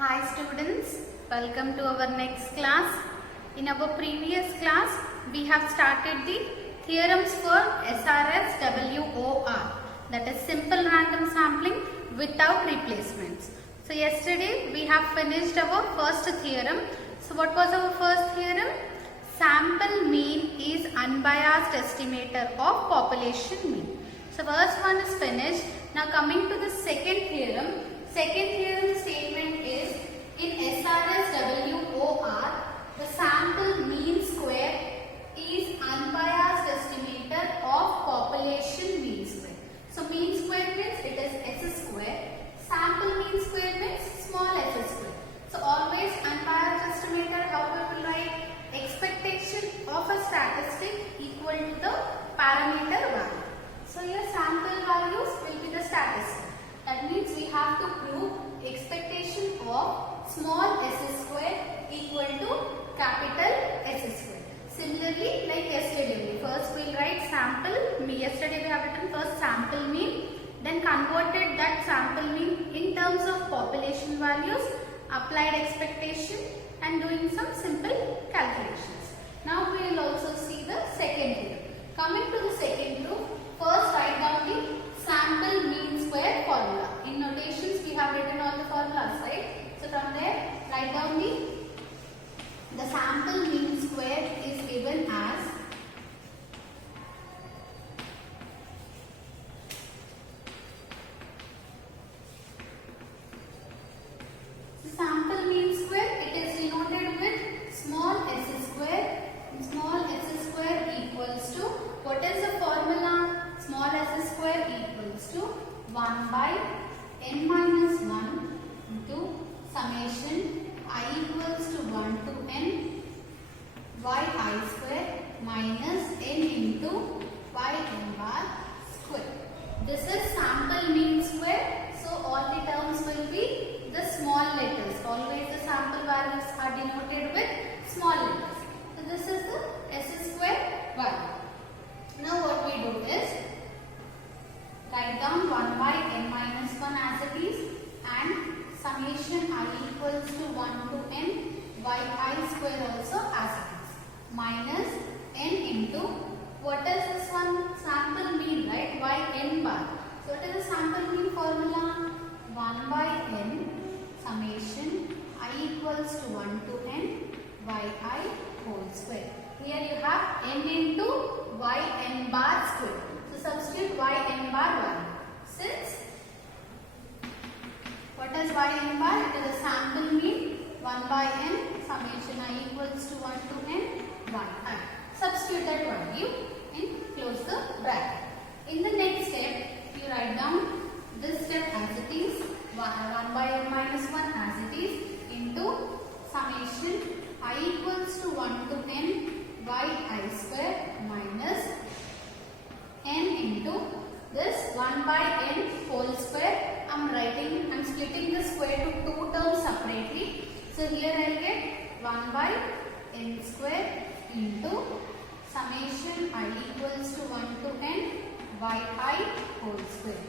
Hi students, welcome to our next class. In our previous class, we have started the theorems for SRS WOR, that is simple random sampling without replacements. So yesterday we have finished our first theorem. So what was our first theorem? Sample mean is unbiased estimator of population mean. So first one is finished. Now coming to the second theorem. Second theorem statement is in SRS WOR, the sample mean square is unbiased estimator of population mean square. So mean square means it is S square. Sample mean square means small s square. So always unbiased estimator, how we will write? Expectation of a statistic equal to the parameter value. So your sample values will be the statistic. That means we have to prove expectation of small s square equal to capital S square. Similarly, like yesterday, first we will write sample mean. Yesterday we have written first sample mean, then converted that sample mean in terms of population values, applied expectation and doing some simple calculations. Now we will also see the second theorem. Coming to the second proof, first write down the sample mean square formula. In notations we have written all the formulas, right? So from there write down the sample mean square is given as sample mean square, it is denoted with small s square. Small s square equals to, what is the formula? Small s square equals to 1 by n minus 1 into summation I equals to 1 to n yi square minus n into yn bar square. This is sample mean square. So all the terms will be the small letters. Always the sample values are denoted with small letters. So this is the s square value. Now what we do is write down 1 by n minus 1 as it is and summation I equals to 1 to n yi square also as it is minus n into, what is this one? Sample mean, right? Yn bar. So what is the sample mean formula? 1 by n summation I equals to 1 to n yi whole square. Here you have n into yn bar square. So substitute yn bar 1. Since what is yn bar? It is a sample mean 1 by n summation I equals to 1 to n yi. Substitute that value and close the bracket. In the next step, you write down this step as it is 1 by n minus 1 as it is into summation I equals to 1 to n yi square minus n into this 1 by n whole square. I'm splitting the square to two terms separately. So here I will get 1 by n square into summation I equals to 1 to n yi whole square.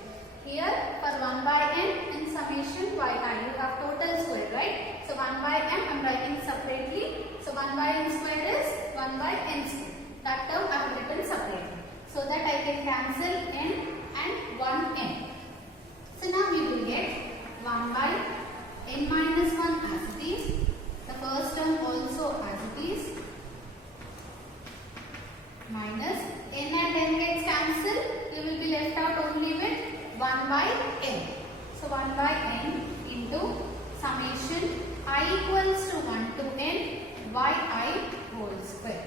Here for 1 by n in summation yi you have total square, right? So 1 by n I am writing separately. So 1 by n square is 1 by n square. That term I have written separately, so that I can cancel n and 1n. So now we will get 1 by n minus 1 as it is. The first term also as it is minus n and n gets cancelled. You will be left out only with 1 by n. So 1 by n into summation I equals to 1 to n yi whole square.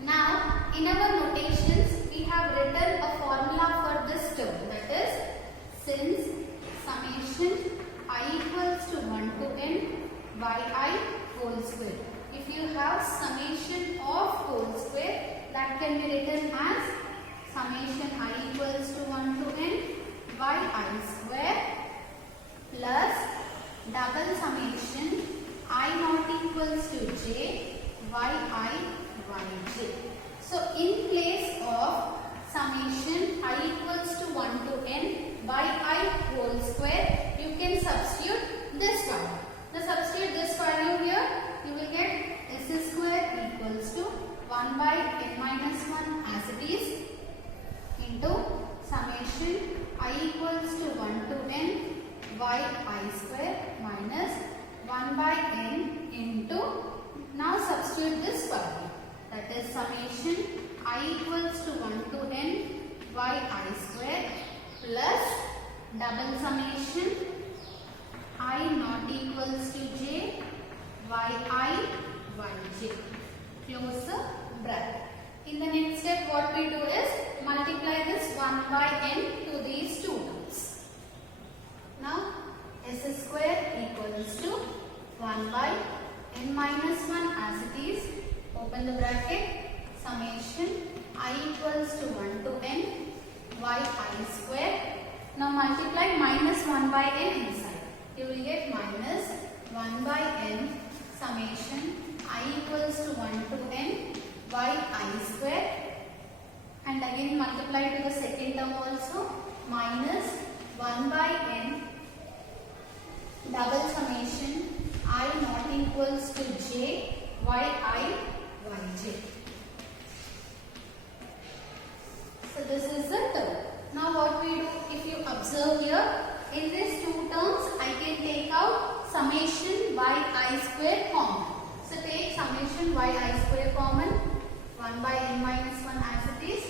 Now in our notations we have written a formula for this term, that is since summation I equals to 1 to n yi whole square. If you have summation of whole square, that can be written as summation I equals to 1 to n yi square plus double summation I not equals to j yj. So in place of summation I equals to 1 to n yi whole square, you can substitute this one. square minus 1 by n into, now substitute this value, that is summation I equals to 1 to n y I square plus double summation I not equals to j y I y j. Close the bracket. In the next step, what we do is multiply this 1 by n to these two terms. Now s square equals to 1 by n minus 1 as it is. Open the bracket. Summation I equals to 1 to n y I square. Now multiply minus 1 by n inside. You will get minus 1 by n summation I equals to 1 to n y I square, and again multiply to the second term also, minus 1 by n double summation I not equals to j y I y j. So this is the term. Now what we do, if you observe here, in these two terms I can take out summation y I square common. So take summation y I square common, 1 by n minus 1 as it is.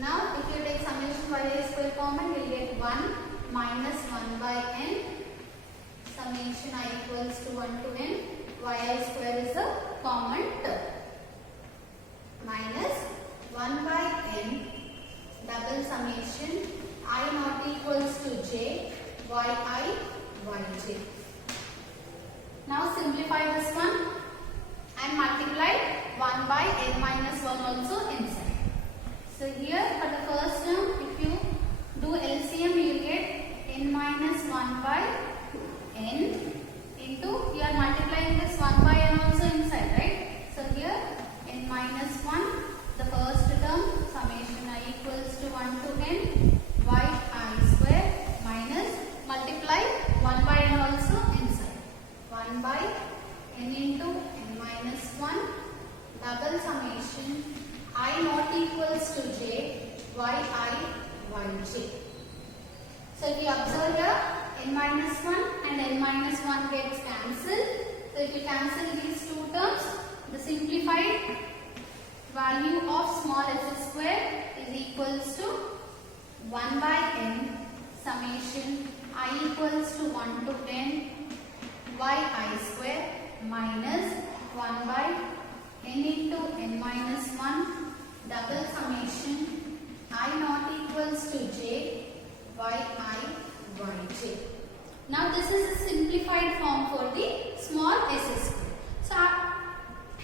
Now if you take summation y I square common, you will get 1 minus 1 by n, summation I equals to 1 to n, y I square is a common term, minus 1 by n double summation I not equals to j y I y j. Now simplify this one and multiply 1 by n minus 1 also inside. So here for the first term, if you do LCM, you will get n minus 1 by n into, you are multiplying this 1 by n also inside, right? So here n minus 1, the first term, summation I equals to 1 to n y I square minus multiply 1 by n also inside, 1 by n into n minus 1 double summation I not equals to j y I y j. So if you observe here, n minus 1 and n minus 1 gets cancelled. So if you cancel these two terms, the simplified value of small s square is equals to 1 by n summation I equals to 1 to n y I square minus 1 by n into n minus 1 double summation I not equals to j y I y j. Now this is a simplified form for the small s square. So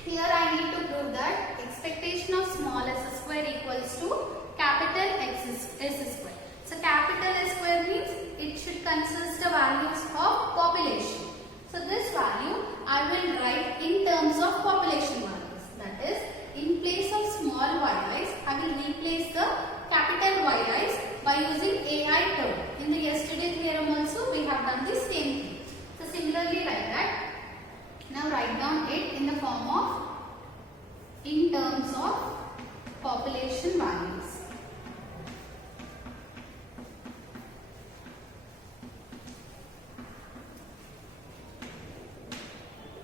here I need to prove that expectation of small s square equals to capital S square. So capital S square means it should consist of values of population. So this value I will write in terms of population values. That is, in place of small yi's, I will replace the capital Yi's by using AI term. In the yesterday theorem also we have done the same thing. So similarly like that, now write down it in the form of in terms of population values.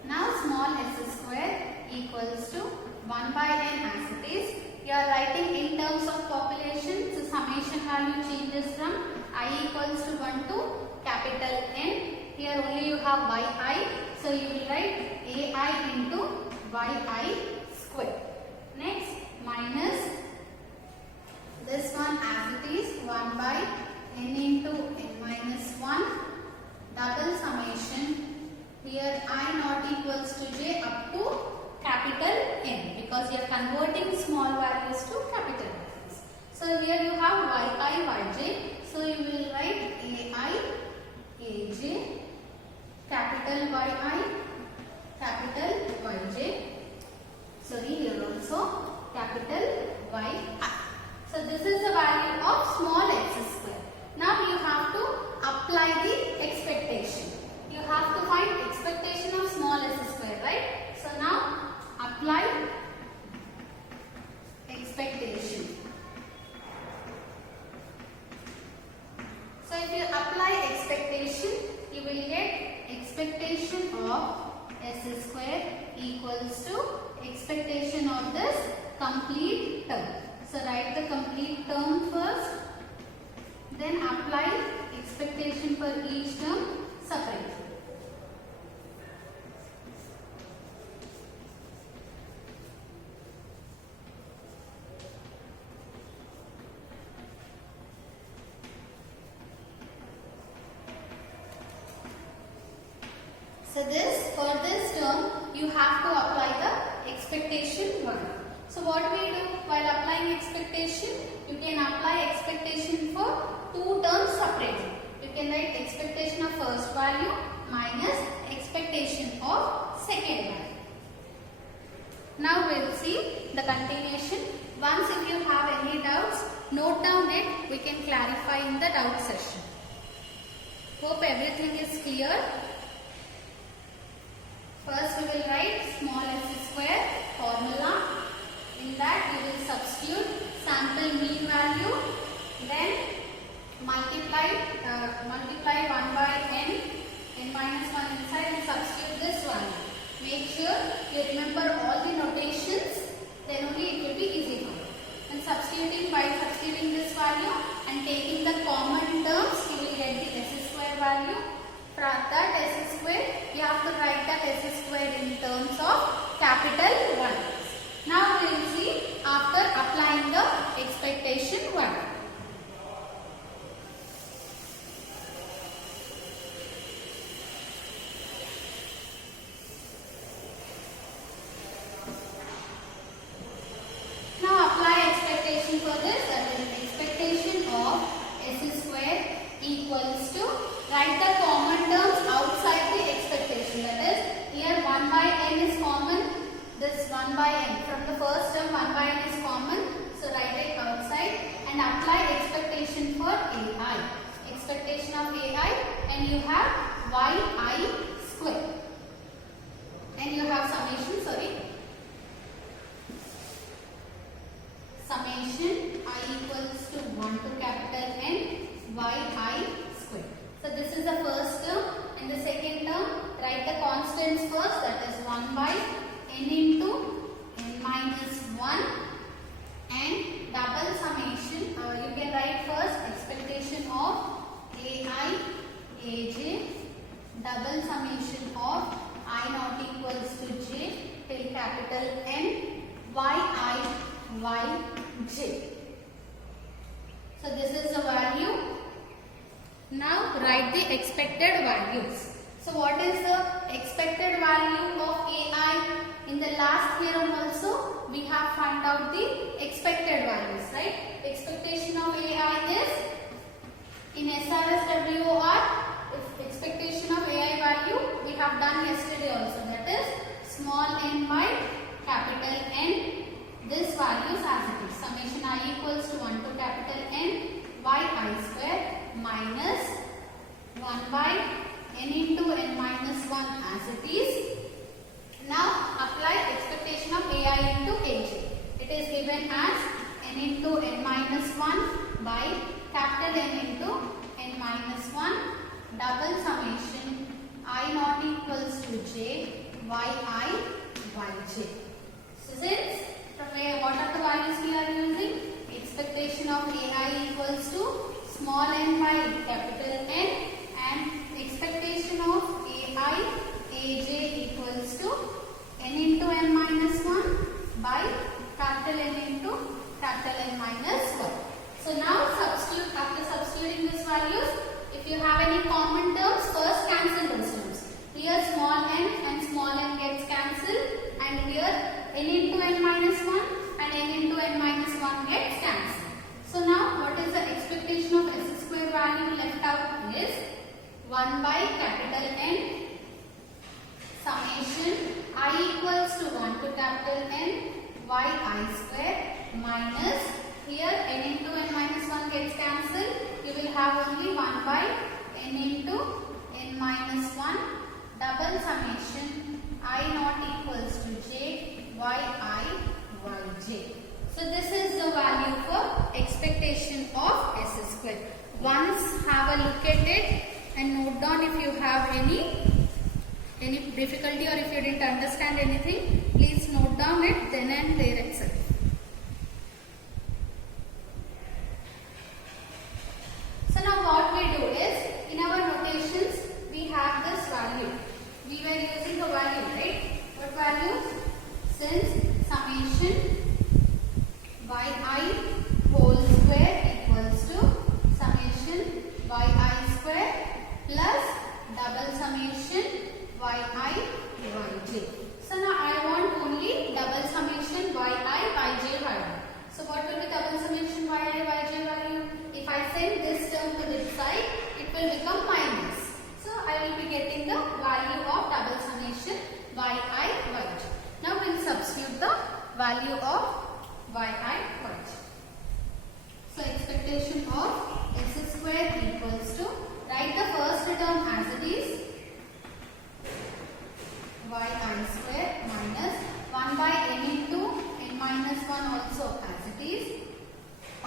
Now small s square equals to 1 by n as it is. You are writing in terms of population. So summation value changes from I equals to 1 to capital N. Here only you have yi. So you will write ai into yi square. Next, minus this one as it is, 1 by n into n minus 1 double summation. Here I not equals to j up to capital N, because you are converting small values to capital values. So here you have yi yj. So you will write ai aj capital yi capital yj. Sorry, here also capital yi. So this is the value of small x square. Now you have to apply the expectation. You have to find expectation of small s square, right? So now apply expectation. So if you apply expectation, s square equals to expectation of this complete term. So write the complete term first, then apply expectation for each term separately. So for this term you have to apply the expectation 1. So what we do while applying expectation, you can apply expectation for two terms separately. You can write expectation of first value minus expectation of second value. Now we will see the continuation. Once if you have any doubts, note down it, we can clarify in the doubt session. Hope everything is clear. First we will write small s square formula. In that we will substitute sample mean value, then multiply 1 by n minus 1 inside and substitute this value. Make sure you remember all the notations, then only it will be easy for you. And by substituting this value and taking the common terms, you will get the s square value. For that s square, you have to write that s square in terms of capital 1. Now we will see after applying the expectation 1. Now apply expectation for this, that is expectation of s square equals to, write the common terms outside the expectation, that is here 1 by n is common, this 1 by n, from the first term 1 by n is common, so write it outside and apply expectation for ai. Expectation of ai, and you have yi square, and you have summation I equals to 1 to capital N yi square. So this is the first term, and the second term, write the constants first, that is 1 by n into n minus 1 and double summation. You can write first expectation of ai, aj, double summation of I not equals to j till capital N yi, yj. So this is the value. Now write the expected values. So what is the expected value of ai? In the last theorem also we have found out the expected values, right? Expectation of ai is in SRS WOR. If expectation of ai value we have done yesterday also, that is small n by capital N. This value is as it is. Summation I equals to 1 to capital N yi square minus 1 by n into n minus 1 as it is. Now apply expectation of ai into aj. It is given as n into n minus 1 by capital N into n minus 1 double summation I not equals to j yi yj. So since what are the values we are using? Expectation of ai equals to small n by capital N and expectation of ai aj equals to n into n minus 1 by capital N into capital N minus 1. So now after substituting these values, if you have any common terms, first cancel those terms. Here small n and small n gets cancelled, and here n into n minus 1 and n into n minus 1 gets cancelled. So now what is the expectation of s square value left out is 1 by capital N summation I equals to 1 to capital N yi square minus, here n into n minus 1 gets cancelled. You will have only 1 by n into n minus 1 double summation I not equals to j yi yj. So this is the value for expectation of s square. Once have a look at it and note down if you have any any difficulty or if you didn't understand anything, please note down it then and there itself. So now what we do is, in our notations we have this value. We were using a value, right? What value? Since summation yi whole square equals to summation yi square plus double summation yj. So now I want only double summation yj value. So what will be double summation yj value? If I send this term to this side, it will become minus. So I will be getting the value of double summation yij. Now we will substitute the value of yij. So expectation of s square equals to, write the first term as it is, yi square minus 1 by n into n minus 1 also as it is.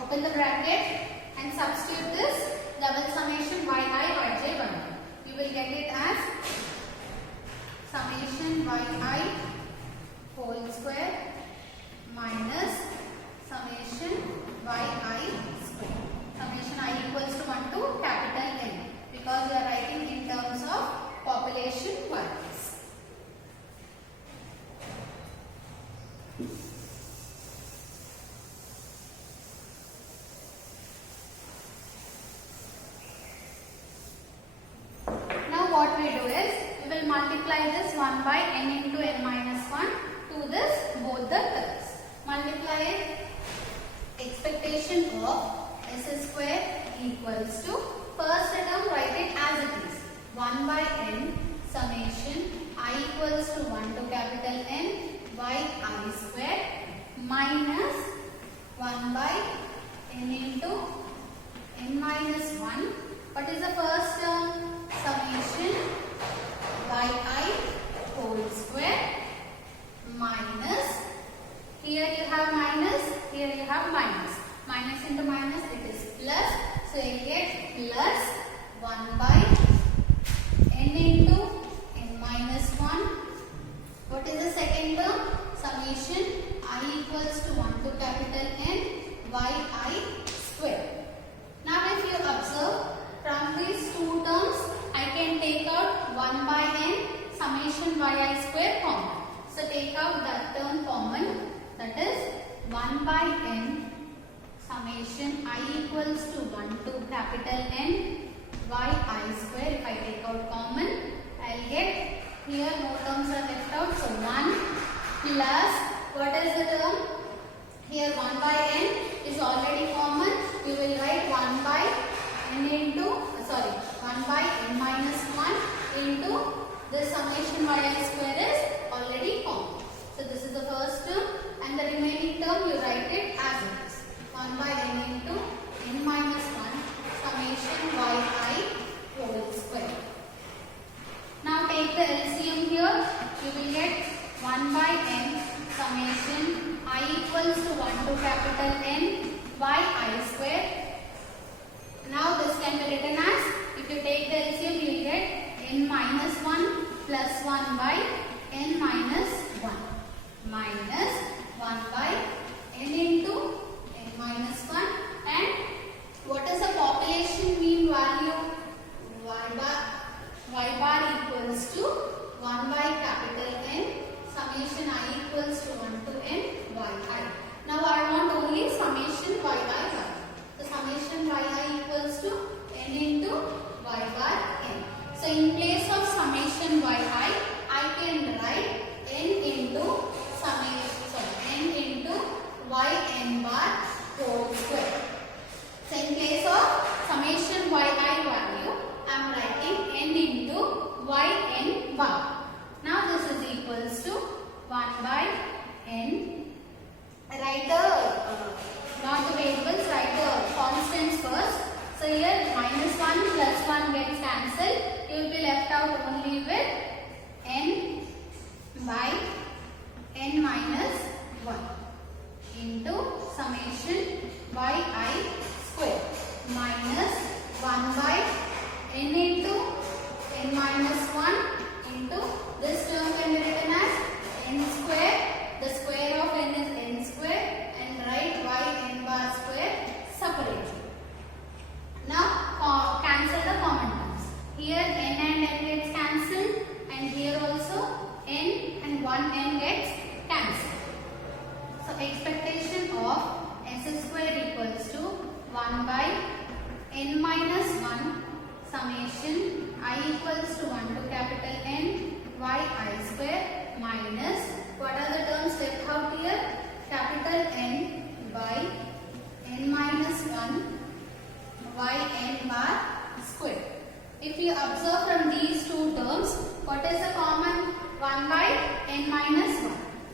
Open the bracket and substitute this double summation yij value. We will get it as summation yi whole square minus summation yi square. Summation I equals to 1 to capital N, because we are writing in terms of population values. Now what we do is, we will multiply this 1 by n into n minus 1 to this both the terms. Multiply it. Expectation of s square equals to, first term write it as it is, 1 by n summation I equals to 1 to capital N yi square minus 1 by n into n minus 1. What is the first term? Summation yi whole square minus, here you have minus, here you have minus. Minus into minus, it is plus. So you get plus 1 by n into n minus 1. What is the second term? Summation I equals to 1 to capital N yi square. Now if you observe, from these two terms, I can take out 1 by n summation yi square common. So take out that term common, that is 1 by n summation I equals to 1 to capital N yi square. If I take out common, I will get, here no terms are left out, so 1 plus, what is the term? Here 1 by n is already common. We will write 1 by n into, 1 by n minus 1 into the summation yi square is already common. So this is the first term, and the remaining term you write it as it is, 1 by n into n minus 1 summation yi whole square. Now take the LCM here. You will get 1 by n summation I equals to 1 to capital N yi square. Now this can be written as, if you take the LCM, you will get n minus 1 plus 1 by n minus 1 minus 1 by n into n minus 1. And what is the population mean value? Y bar equals to 1 by capital N summation I equals to 1 to n yi. Now I want only summation yi value. So summation yi equals to n into y bar n. So in place of summation yi, I can write n into n into yn bar whole square. So in place of summation yi value, I am writing n into yn bar. Now this is equals to 1 by n. Write the not the variables, write the constants first. So here minus 1 plus 1 gets cancelled. You will be left out only with n by n minus 1 into summation yi square minus 1 by n into n minus 1 into n minus 1.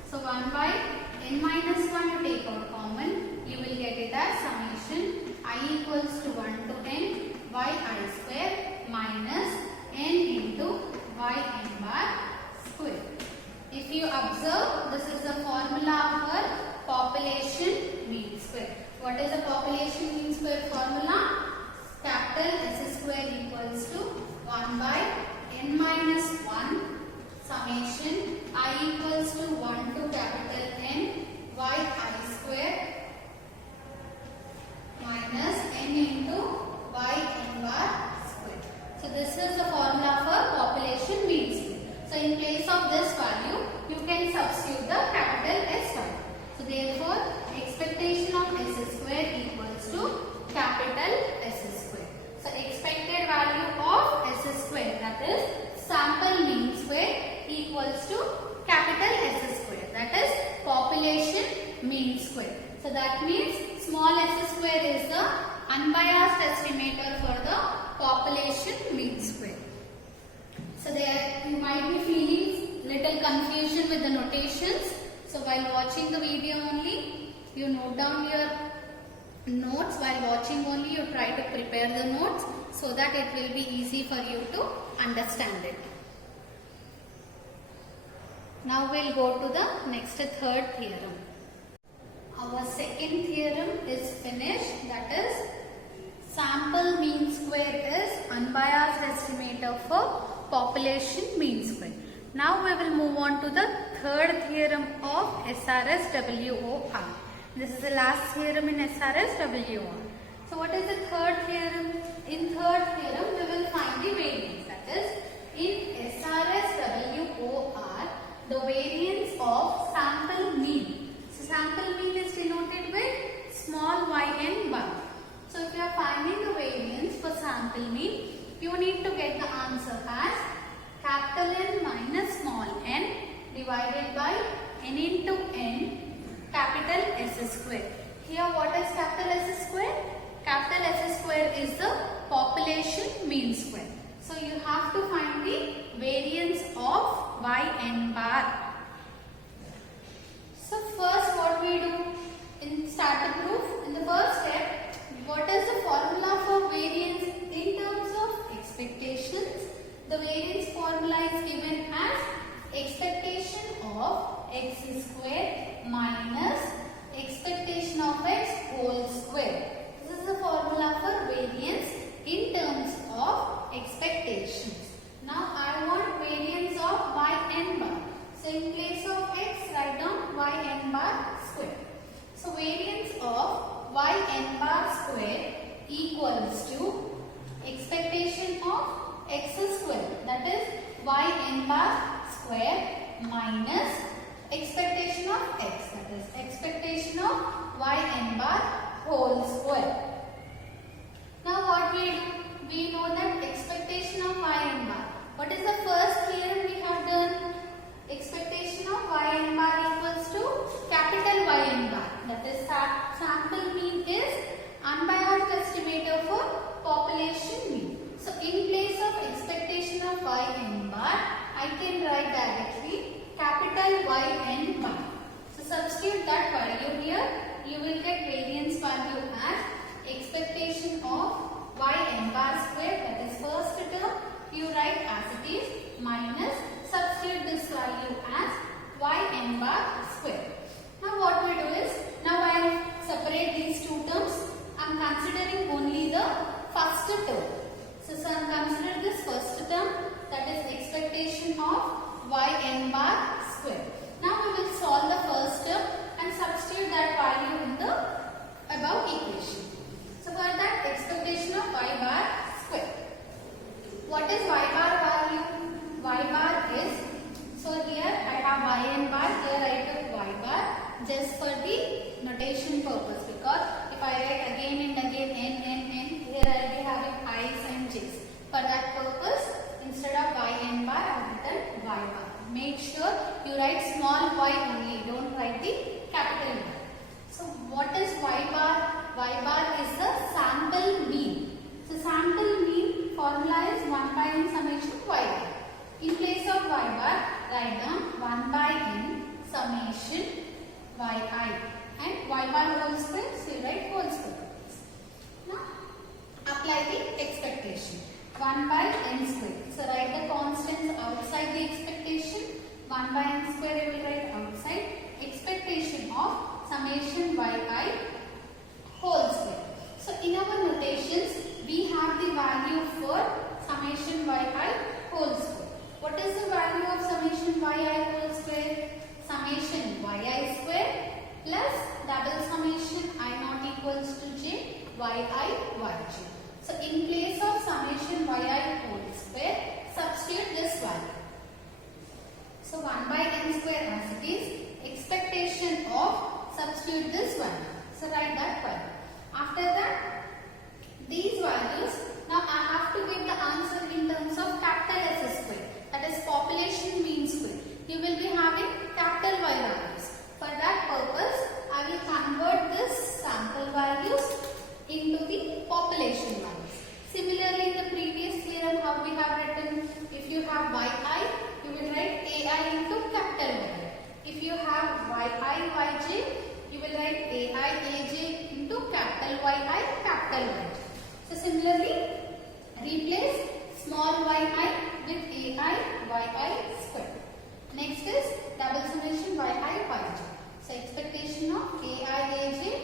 So 1 by n minus 1 you take out common, you will get it as summation I equals to 1 to n y I square minus n into y n bar square. If you observe, this is the formula for population mean square. What is the population mean square formula? Capital S square equals to 1 by n minus 1 summation I equals to 1 to capital N y I square minus n into y n bar square. So this is the formula for population mean square. So in place of this value, you can substitute the capital S value. So therefore, expectation of S square equals to capital S square. So expected value of S square, that is sample mean square, equals to capital S square, that is population mean square. So that means small s square is the unbiased estimator for the population mean square. So there you might be feeling little confusion with the notations. So while watching the video only, you note down your notes. While watching only, you try to prepare the notes so that it will be easy for you to understand it. Now we'll go to the next third theorem. Our second theorem is finished, that is sample mean square is unbiased estimator for population mean square. Now we will move on to the third theorem of SRS WOR. This is the last theorem in SRS WOR. So what is the third theorem? In third theorem we will find the variance, that is in SRS WOR the variance of sample mean. So sample mean is denoted with small yn bar. So if you are finding the variance for sample mean, you need to get the answer as capital N minus small n divided by n into n capital S square. Here what is capital S square? Capital S square is the population mean square. So you have to find the variance of yn bar. So first what we do in start the proof, in the first step, what is the formula for variance in terms of expectations? The variance formula is given as expectation of x square minus expectation of x whole square. This is the formula for variance in terms of expectations. Now I want variance of yn bar. So in place of x, write down yn bar square. So variance of yn bar square equals to expectation of x square, that is yn bar square minus expectation of x, that is expectation of yn bar whole square. Now what we do? We know that expectation of yn bar. What is the first theorem we have done? Expectation of yn bar equals to capital yn bar. That is sample mean is unbiased estimator for population mean. So in place of expectation of yn bar, I can write directly capital Yn bar. So substitute that value here. You will get variance value as expectation of yn bar square, that is first term, you write as it is, minus substitute this value as yn bar square. Now what we do is, now I will separate these two terms. I am considering only the first term. So I am considering this first term, that is expectation of yn bar square. Now we will solve the first term and substitute that value in the above equation. So for that, expectation of y bar square. What is y bar value? Y bar is, so here I have yn bar, here I took y bar just for the notation purpose, because if I write again and again n, here I will be having i's and j's. For that purpose, instead of yn bar, I have written y bar. Make sure you write small y only, don't write the capital Y. So what is y bar? Y bar is the sample mean. So sample mean formula is 1 by n summation y bar. In place of y bar, write down 1 by n summation yi and y bar whole square, so you write whole square. Now apply the expectation. 1 by n square. So write the constants outside the expectation. 1 by n square you will write outside. Expectation of summation yi whole square. So in our notations we have the value for summation yi whole square. What is the value of summation yi whole square? Summation yi square plus double summation I naught equals to j yj. So in place of summation yi whole square, substitute this value. So 1 by n square as it is, expectation of, substitute this value. So write that value. After that, these values, now I have to give the answer in terms of capital S square, that is population mean square. You will be having capital Y values. For that purpose, I will convert this sample values into the population values. Similarly, in the previous theorem, how we have written, if you have yi, you will write ai into capital Y. If you have yi, yj, you will write ai, aj into capital Yi, capital Y. So similarly, replace small yi with ai, yi square. Next is double summation yi, yj. So expectation of ai, aj, yi.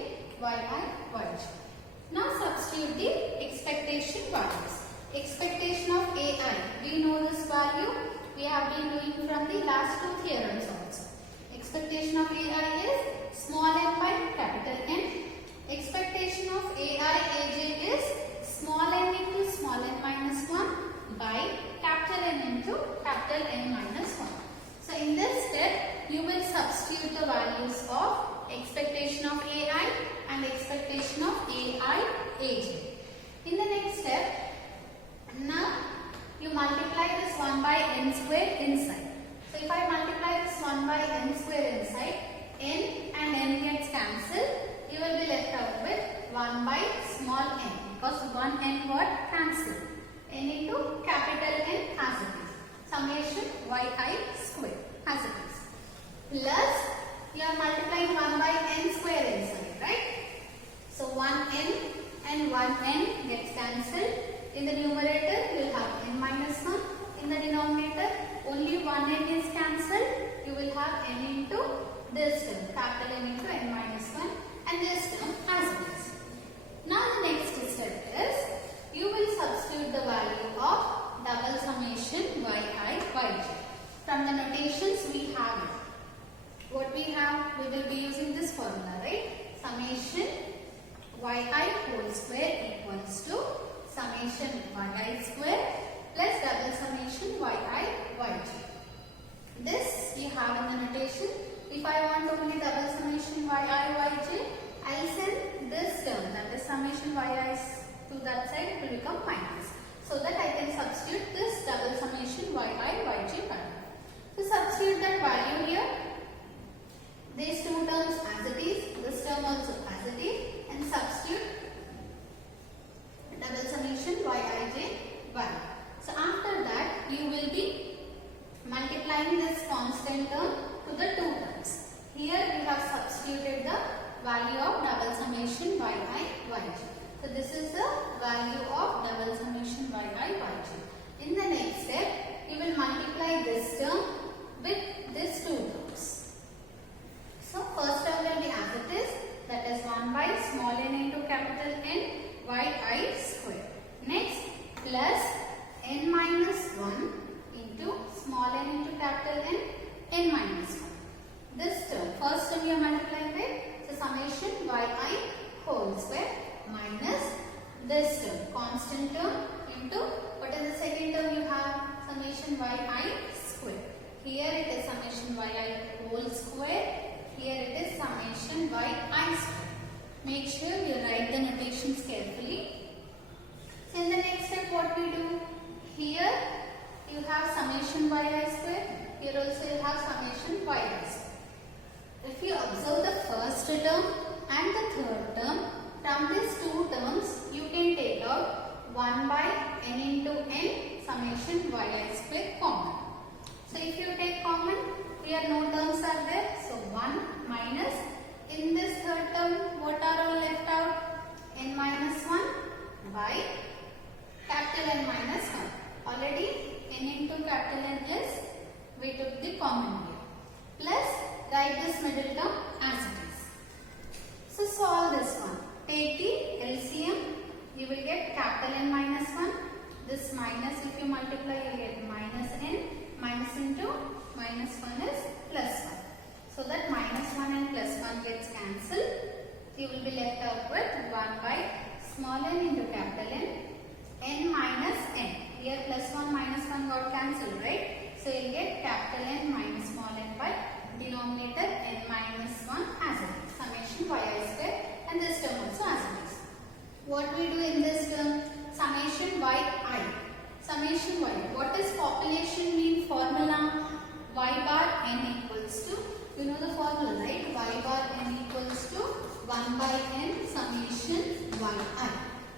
Now substitute the expectation values. Expectation of ai, we know this value, we have been doing from the last two theorems also. Expectation of ai is small n by capital N. Expectation of ai, aj is small n into small n minus 1 by capital N into capital N minus 1. So in this step, you will substitute the values of expectation of ai and expectation of ai, aj. In the next step, now you multiply this 1 by n square inside. So if I multiply this 1 by n square inside, n and n gets cancelled, you will be left out with 1 by small n, because 1 n got cancelled. N into capital N as it is. Summation yi square as it is. Plus, you are multiplying 1 by n square inside, right? So 1n and 1n gets cancelled. In the numerator, you will have n minus 1. In the denominator, only 1n is cancelled. You will have n into this term, capital N into n minus 1, and this term as it is. Now the next step is, you will substitute the value of double summation yi, yj. From the notations we have it. What we have, we will be using this formula, right? Summation yi whole square equals to summation yi square plus double summation yi, yj. This you have in the notation. If I want only double summation yi, yj, I will send this term, that is summation yi to that side, it will become minus. So that I can substitute this double summation yi, yj value. So substitute that value here. These two terms as it is, this term also as it is, and substitute double summation yij value. So after that, you will be multiplying this constant term to the two terms. Here we have substituted the value of double summation yi, yj. So this is the value of double summation yi, yj. In the next step, you will multiply this term with these two terms. So first term will be as it is, that is 1 by small n into capital N yi square. Next, plus n minus 1 into small n into capital N, n minus 1. This term, first term you are multiplying with, so summation yi whole square minus this term, constant term, into, what is the second term you have? Summation yi square. Here it is summation yi whole square. Here it is summation yi square. Make sure you write the notations carefully. So in the next step, what we do? Here you have summation yi square. Here also you have summation yi square. If you observe the first term and the third term, from these two terms you can take out 1 by n into n summation yi square common. So if you take common, we are we took the common here. Plus write this middle term as it is. So solve this one. Take the LCM. You will get capital N minus 1. This minus, if you multiply, you will get minus N. Minus into minus 1 is plus 1. So that minus 1 and plus 1 gets cancelled. You will be left out with 1 by small n into capital N. N minus n. Here plus 1 minus 1 got cancelled, right? So you will get capital N minus small n by denominator n minus 1 as it is. Summation yi square, and this term also as it is. What we do in this term? Summation yi. Summation y. What is population mean formula? Y bar n equals to, you know the formula, right? Y bar n equals to 1 by n summation yi.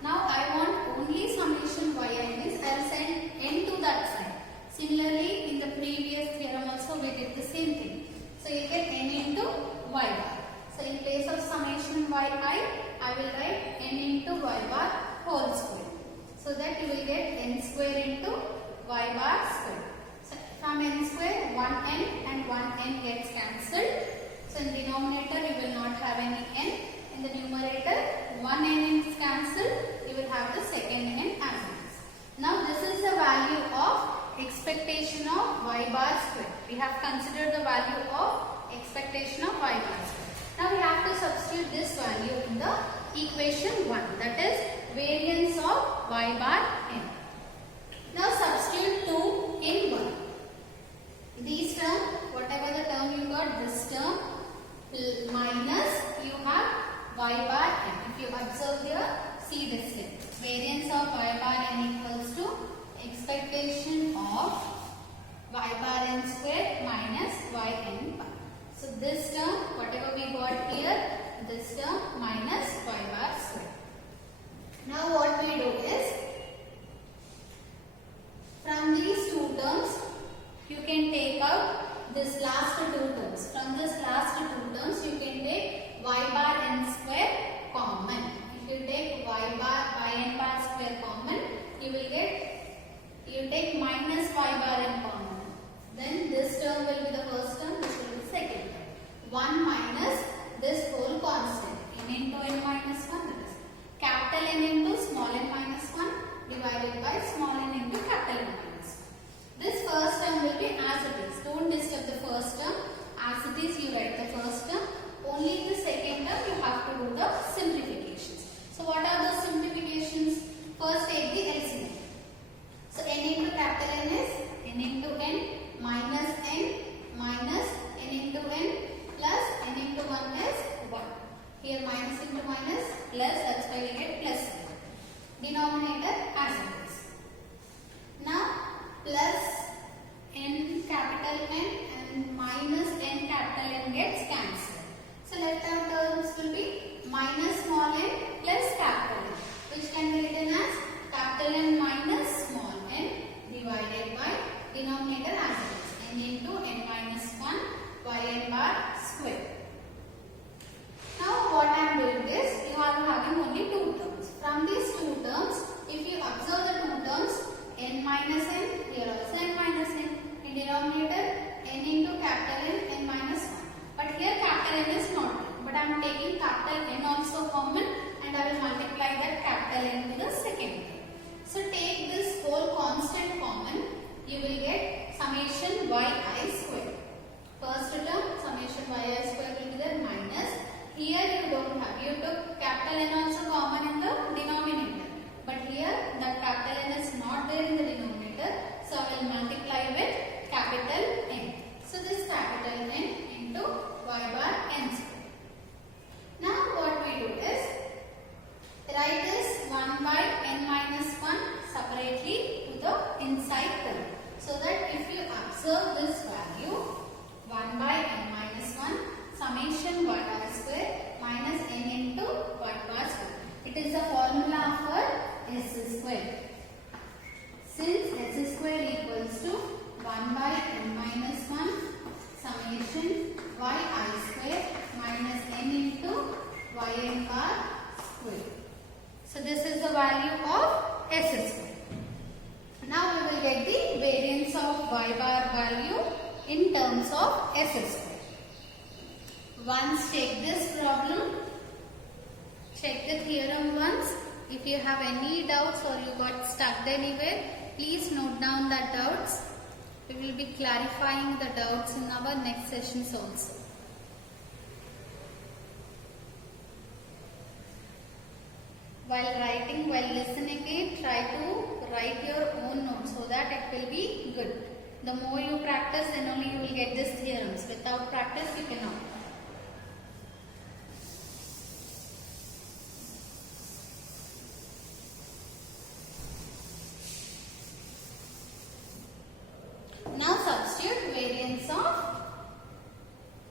Now I want only summation yi means I will send n to that side. Similarly, in the previous theorem also we did the same thing. So you get n into y bar. So in place of summation yi, I will write n into y bar whole square. So that you will get n square into y bar square. So from n square, 1n and 1n gets cancelled. So in denominator you will not have any n. In the numerator, 1n is cancelled. You will have the second n as it is. Now this is the value of expectation of y bar square. We have considered the value of expectation of y bar square. Now we have to substitute this value in the equation 1, that is variance of y bar n. Now substitute 2 in 1. These term, whatever the term you got, this term minus you have y bar n. If you observe here, see this here. Variance of y bar n equals to expectation of y bar n square minus yn bar. So this term, whatever we got here, this term minus y bar square. Now what we do is, from these two terms, you can take out this last two terms. From this last two terms, you can take y bar n square common. If you take y n bar square common, you will get, you take minus y bar n common. Then this term will be the first term, this will be the second term. 1 minus this whole constant, n into n minus 1, that is capital N into small n minus 1 divided by small n into capital N minus 1. This first term will be as it is. Don't disturb the first term. As it is, you write the first term. Only in the second term you have to do the simplifications. So what are the simplifications? First take the LCM. So n into capital N is n into n minus n minus n into n plus n into 1 is 1. Here minus into minus plus, that's why we get plus 1. Denominator as it is. Now plus n capital N and minus n capital N gets cancelled. So left out terms will be minus small n plus capital N, which can be written as capital N minus small n divided by denominator as it is, n into n minus 1 yn bar square. Now what I am doing is, you are having only two terms. From these two terms, if you observe the two terms, n minus n, here also n minus n, in denominator n into capital N, n minus 1. But here capital N is not there. But I am taking capital N also common, and I will multiply that capital N to the second term. So take this whole constant common, you will get summation yi square. First term, summation yi square will be there minus. Here you don't have, you took capital N also common in the denominator. But here the capital N is not there in the denominator. So I will multiply with capital N. So this capital N into y bar n square. Now what we do is, write this 1 by n minus 1 separately to the inside term. So that if you observe this value, 1 by n minus 1 summation y bar square minus n into y bar square. It is the formula for s square. Since s square equals to 1 by n minus 1 summation yi square minus n into yn bar square. So this is the value of s square. Now we will get the variance of y bar value in terms of s square. Once check this problem. Check the theorem once. If you have any doubts or you got stuck anywhere, please note down the doubts. We will be clarifying the doubts in our next sessions also. While writing, while listening it, try to write your own notes so that it will be good. The more you practice, then only you will get these theorems. Without practice, you cannot. Now substitute variance of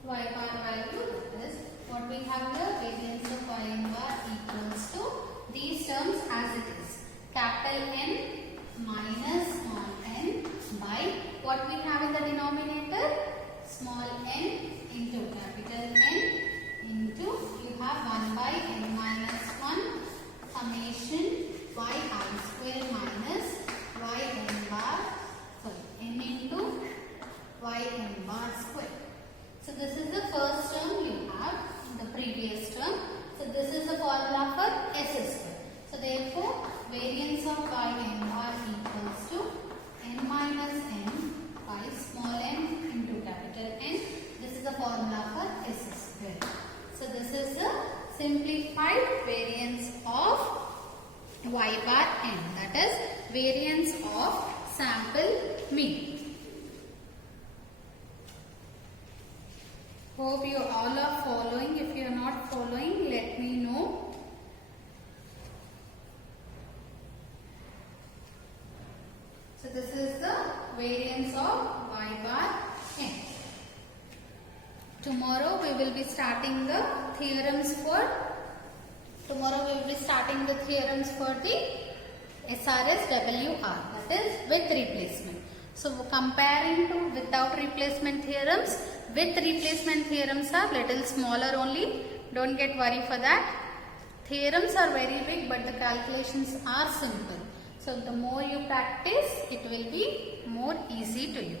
y bar value. That is what we have here. Variance of y n bar equals to these terms as it is. Capital N minus small n by what we have in the denominator? Small n into capital N into you have 1 by n minus 1 summation y I square minus y n bar n into y n bar square. So this is the first term you have, the previous term. So this is the formula for s square. So therefore variance of y n bar equals to n minus n by small n into capital N. This is the formula for s square. So this is the simplified variance of y bar n, that is variance of sample mean. Hope you all are following. If you are not following, let me know. So this is the variance of y bar n. Tomorrow we will be starting the theorems for the SRS WR, that is with replacement. So comparing to without replacement theorems, with replacement theorems are little smaller only. Don't get worried for that. Theorems are very big but the calculations are simple. So the more you practice, it will be more easy to you.